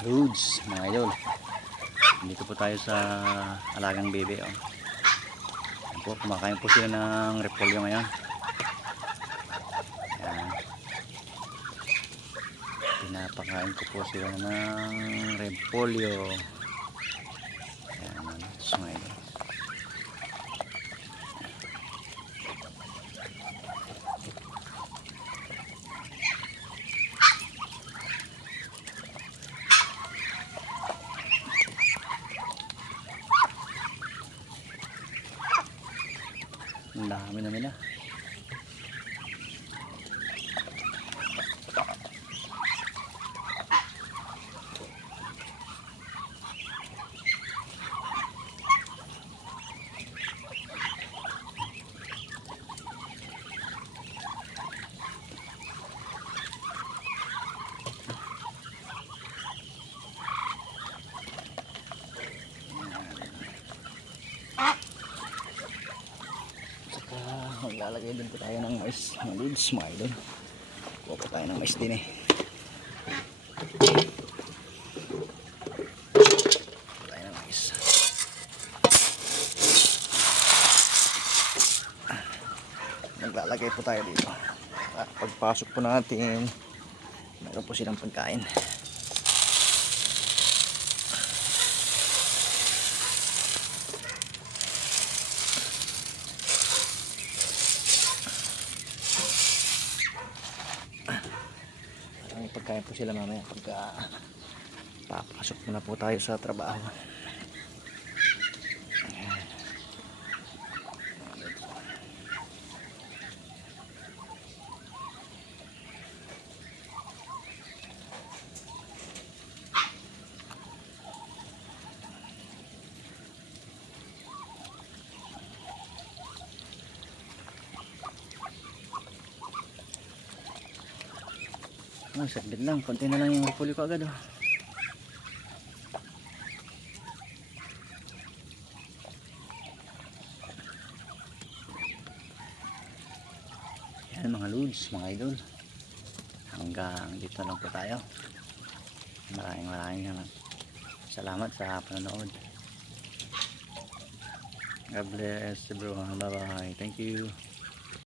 Loads mga idol, dito po tayo sa alagang bebe. Ayan po, kumakain po sila ng repolyo ngayon. Ayan, pinapakain ko po sila ng repolyo. Ayan mga idol. Ang dami na nila. Maglalagay din po tayo ng mais, mga loads mga idol. Kuha po tayo ng mais din eh. Tayo ng mais. Maglalagay po tayo dito. At pagpasok po natin, meron po silang pagkain. Pagkain po sila mamaya pagka papasok na po tayo sa trabaho. Saglit lang, konti na lang yung repolyo ko agad oh. Yan mga loads, mga idol. Hanggang dito lang po tayo. Maraming salamat sa panonood. God bless everyone. Bye bye. Thank you.